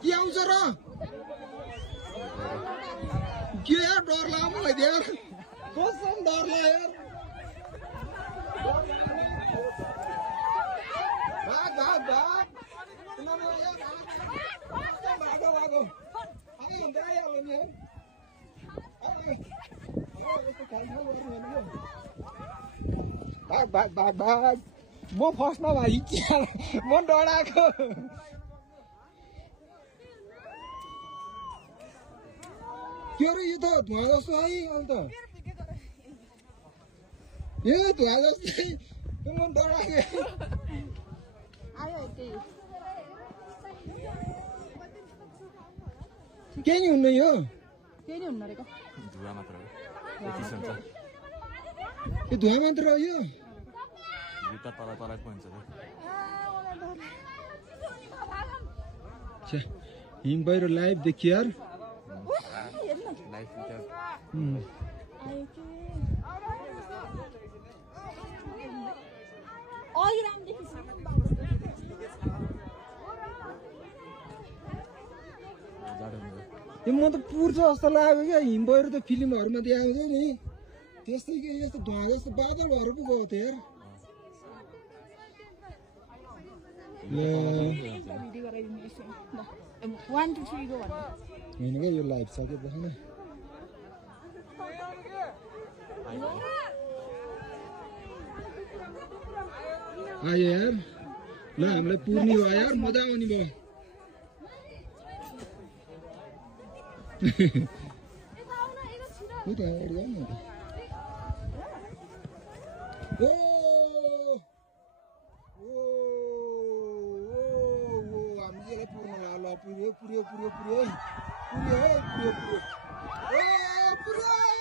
के आउँछ र के यार डर लाग्यो मलाई यार कसम डर लाग्यो यार भाग भाग भाग भागो भागो आयो हुन्छ आइहाल्यो नि भाग भाग भाग भाग म फर्स्टमा भाइ म डराएको के अरे यो त धुवा जस्तो है अन्त ए धुवा जस्तै म डराएको केही नि हुन्न यो केही नि हुन्न रहेको धुवा मात्र हो यति हुन्छ यो धुवा मात्र हो यो जुत्ता तल तल पन्छ त हिम पहिरो लाइभ देखियो यार लाइफ यो म त पुर्छ जस्तो लाग्यो क्या हिम पहिरो त फिल्महरूमा देखाउँछ नि त्यस्तै के यस्तो धुवा जस्तो बादल भएर पो गयो त यार होइन क्या यो लाइभ सक्यो देखाउन आयो यार ल हामीलाई पुर्नी भयो यार मजा आउने भयो हामीले पुर्न ल पुर्यो पुर्यो पुर्यो पुर्यो पुर्यो पुर्यो पुर्यो पुर्यो